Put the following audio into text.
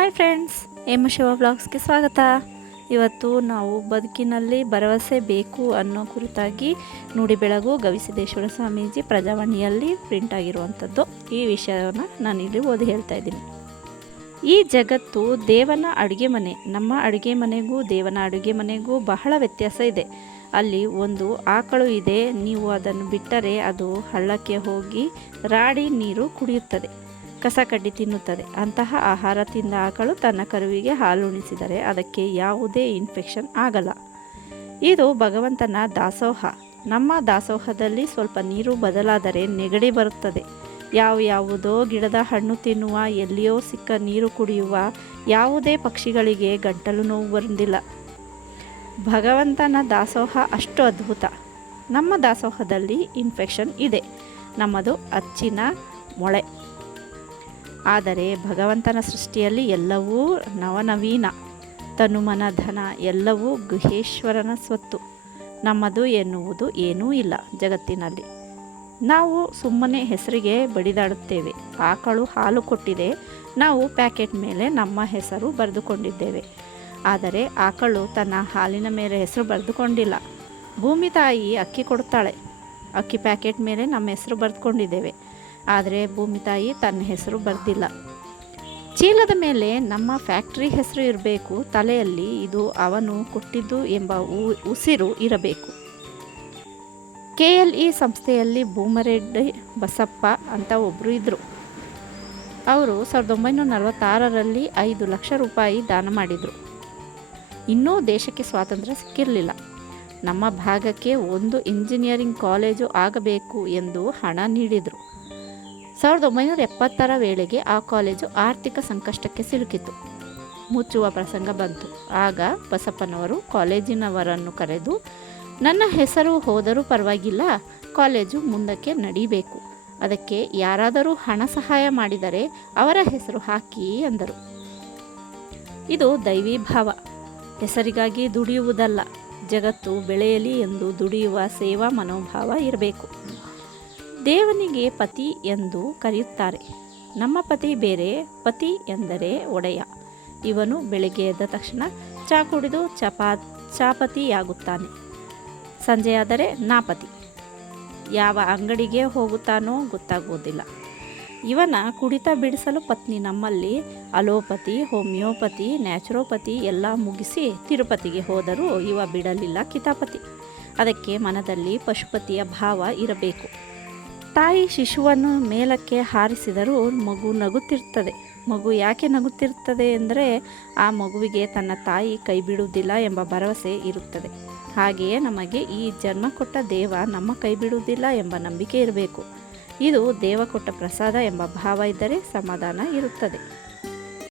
Hi friends Hema Shiva ಬ್ಲಾಗ್ಸ್ಗೆ ಸ್ವಾಗತ. ಇವತ್ತು ನಾವು ಬದುಕಿನಲ್ಲಿ ಭರವಸೆ ಬೇಕು ಅನ್ನೋ ಕುರಿತಾಗಿ ನುಡಿ ಬೆಳಗು ಗವಿಸಿದ್ದೇಶ್ವರ ಸ್ವಾಮೀಜಿ ಪ್ರಜಾವಾಣಿಯಲ್ಲಿ ಪ್ರಿಂಟ್ ಆಗಿರುವಂಥದ್ದು. ಈ ವಿಷಯವನ್ನು ನಾನು ಇಲ್ಲಿ ಓದಿ ಹೇಳ್ತಾ ಇದ್ದೀನಿ. ಈ ಜಗತ್ತು ದೇವನ ಅಡುಗೆ ಮನೆ, ನಮ್ಮ ಅಡುಗೆ ಮನೆಗೂ ದೇವನ ಅಡುಗೆ ಮನೆಗೂ ಬಹಳ ವ್ಯತ್ಯಾಸ ಇದೆ. ಅಲ್ಲಿ ಒಂದು ಆಕಳು ಇದೆ, ನೀವು ಅದನ್ನು ಬಿಟ್ಟರೆ ಅದು ಹಳ್ಳಕ್ಕೆ ಹೋಗಿ ರಾಡಿ ನೀರು ಕುಡಿಯುತ್ತದೆ. ಕಸ ಕಡ್ಡಿ ತಿನ್ನುತ್ತದೆ. ಅಂತಹ ಆಹಾರ ತಿಂದ ಆಕಳು ತನ್ನ ಕರುವಿಗೆ ಹಾಲುಣಿಸಿದರೆ ಅದಕ್ಕೆ ಯಾವುದೇ ಇನ್ಫೆಕ್ಷನ್ ಆಗಲ್ಲ. ಇದು ಭಗವಂತನ ದಾಸೋಹ. ನಮ್ಮ ದಾಸೋಹದಲ್ಲಿ ಸ್ವಲ್ಪ ನೀರು ಬದಲಾದರೆ ನೆಗಡಿ ಬರುತ್ತದೆ. ಯಾವ ಯಾವುದೋ ಗಿಡದ ಹಣ್ಣು ತಿನ್ನುವ, ಎಲ್ಲಿಯೋ ಸಿಕ್ಕ ನೀರು ಕುಡಿಯುವ ಯಾವುದೇ ಪಕ್ಷಿಗಳಿಗೆ ಗಂಟಲು ನೋವು ಬಂದಿಲ್ಲ ಭಗವಂತನ ದಾಸೋಹ ಅಷ್ಟು ಅದ್ಭುತ. ನಮ್ಮ ದಾಸೋಹದಲ್ಲಿ ಇನ್ಫೆಕ್ಷನ್ ಇದೆ. ನಮ್ಮದು ಅಚ್ಚಿನ ಮೊಳೆ. ಆದರೆ ಭಗವಂತನ ಸೃಷ್ಟಿಯಲ್ಲಿ ಎಲ್ಲವೂ ನವನವೀನ. ತನುಮನ ಧನ ಎಲ್ಲವೂ ಗುಹೇಶ್ವರನ ಸ್ವತ್ತು. ನಮ್ಮದು ಎನ್ನುವುದು ಏನೂ ಇಲ್ಲ ಜಗತ್ತಿನಲ್ಲಿ. ನಾವು ಸುಮ್ಮನೆ ಹೆಸರಿಗೆ ಬಡಿದಾಡುತ್ತೇವೆ. ಆಕಳು ಹಾಲು ಕೊಟ್ಟಿದೆ. ನಾವು ಪ್ಯಾಕೆಟ್ ಮೇಲೆ ನಮ್ಮ ಹೆಸರು ಬರೆದುಕೊಂಡಿದ್ದೇವೆ. ಆದರೆ ಆಕಳು ತನ್ನ ಹಾಲಿನ ಮೇಲೆ ಹೆಸರು ಬರೆದುಕೊಂಡಿಲ್ಲ. ಭೂಮಿ ತಾಯಿ ಅಕ್ಕಿ ಕೊಡ್ತಾಳೆ ಅಕ್ಕಿ ಪ್ಯಾಕೆಟ್ ಮೇಲೆ ನಮ್ಮ ಹೆಸರು ಬರೆದುಕೊಂಡಿದ್ದೇವೆ. ಆದರೆ ಭೂಮಿ ತಾಯಿ ತನ್ನ ಹೆಸರು ಬರೆದಿಲ್ಲ. ಚೀಲದ ಮೇಲೆ ನಮ್ಮ ಫ್ಯಾಕ್ಟ್ರಿ ಹೆಸರು ಇರಬೇಕು, ತಲೆಯಲ್ಲಿ ಇದು ಅವನು ಕೊಟ್ಟಿದ್ದು ಎಂಬ ಉಸಿರು ಇರಬೇಕು. ಕೆ ಎಲ್ ಇ ಸಂಸ್ಥೆಯಲ್ಲಿ ಭೂಮರೆಡ್ಡಿ ಬಸಪ್ಪ ಅಂತ ಒಬ್ಬರು ಇದ್ದರು ಅವರು ಸಾವಿರದ ಒಂಬೈನೂರ ನಲವತ್ತಾರರಲ್ಲಿ ಐದು ಲಕ್ಷ ರೂಪಾಯಿ ದಾನ ಮಾಡಿದರು. ಇನ್ನೂ ದೇಶಕ್ಕೆ ಸ್ವಾತಂತ್ರ್ಯ ಸಿಕ್ಕಿರಲಿಲ್ಲ. ನಮ್ಮ ಭಾಗಕ್ಕೆ ಒಂದು ಇಂಜಿನಿಯರಿಂಗ್ ಕಾಲೇಜು ಆಗಬೇಕು ಎಂದು ಹಣ ನೀಡಿದರು. ಸಾವಿರದ ಒಂಬೈನೂರ ಎಪ್ಪತ್ತರ ವೇಳೆಗೆ ಆ ಕಾಲೇಜು ಆರ್ಥಿಕ ಸಂಕಷ್ಟಕ್ಕೆ ಸಿಲುಕಿತು. ಮುಚ್ಚುವ ಪ್ರಸಂಗ ಬಂತು. ಆಗ ಬಸಪ್ಪನವರು ಕಾಲೇಜಿನವರನ್ನು ಕರೆದು, ನನ್ನ ಹೆಸರು ಹೋದರೂ ಪರವಾಗಿಲ್ಲ, ಕಾಲೇಜು ಮುಂದಕ್ಕೆ ನಡೀಬೇಕು. ಅದಕ್ಕೆ ಯಾರಾದರೂ ಹಣ ಸಹಾಯ ಮಾಡಿದರೆ ಅವರ ಹೆಸರು ಹಾಕಿ ಎಂದರು ಇದು ದೈವಿ ಭಾವ. ಹೆಸರಿಗಾಗಿ ದುಡಿಯುವುದಲ್ಲ, ಜಗತ್ತು ಬೆಳೆಯಲಿ ಎಂದು ದುಡಿಯುವ ಸೇವಾ ಮನೋಭಾವ ಇರಬೇಕು. ದೇವನಿಗೆ ಪತಿ ಎಂದು ಕರೆಯುತ್ತಾರೆ. ನಮ್ಮ ಪತಿ ಬೇರೆ, ಪತಿ ಎಂದರೆ ಒಡೆಯ. ಇವನು ಬೆಳಿಗ್ಗೆ ಎದ್ದ ತಕ್ಷಣ ಚಾ ಕುಡಿದು ಚಪಾ, ಚಾಪತಿಯಾಗುತ್ತಾನೆ. ಸಂಜೆಯಾದರೆ ನಾಪತಿ ಯಾವ ಅಂಗಡಿಗೆ ಹೋಗುತ್ತಾನೋ ಗೊತ್ತಾಗುವುದಿಲ್ಲ. ಇವನ ಕುಡಿತ ಬಿಡಿಸಲು ಪತ್ನಿ ನಮ್ಮಲ್ಲಿ ಅಲೋಪತಿ, ಹೋಮಿಯೋಪತಿ, ನ್ಯಾಚುರೋಪತಿ ಎಲ್ಲ ಮುಗಿಸಿ ತಿರುಪತಿಗೆ ಹೋದರೂ ಇವ ಬಿಡಲಿಲ್ಲ ಕಿತಾಪತಿ. ಅದಕ್ಕೆ ಮನದಲ್ಲಿ ಪಶುಪತಿಯ ಭಾವ ಇರಬೇಕು. ತಾಯಿ ಶಿಶುವನ್ನು ಮೇಲಕ್ಕೆ ಹಾರಿಸಿದರೂ ಮಗು ನಗುತ್ತಿರ್ತದೆ. ಮಗು ಯಾಕೆ ನಗುತ್ತಿರುತ್ತದೆ ಎಂದರೆ ಆ ಮಗುವಿಗೆ ತನ್ನ ತಾಯಿ ಕೈ ಬಿಡುವುದಿಲ್ಲ ಎಂಬ ಭರವಸೆ ಇರುತ್ತದೆ. ಹಾಗೆಯೇ ನಮಗೆ ಈ ಜನ್ಮ ಕೊಟ್ಟ ದೇವ ನಮ್ಮ ಕೈ ಬಿಡುವುದಿಲ್ಲ ಎಂಬ ನಂಬಿಕೆ ಇರಬೇಕು. ಇದು ದೇವ ಕೊಟ್ಟ ಪ್ರಸಾದ ಎಂಬ ಭಾವ ಇದ್ದರೆ ಸಮಾಧಾನ ಇರುತ್ತದೆ.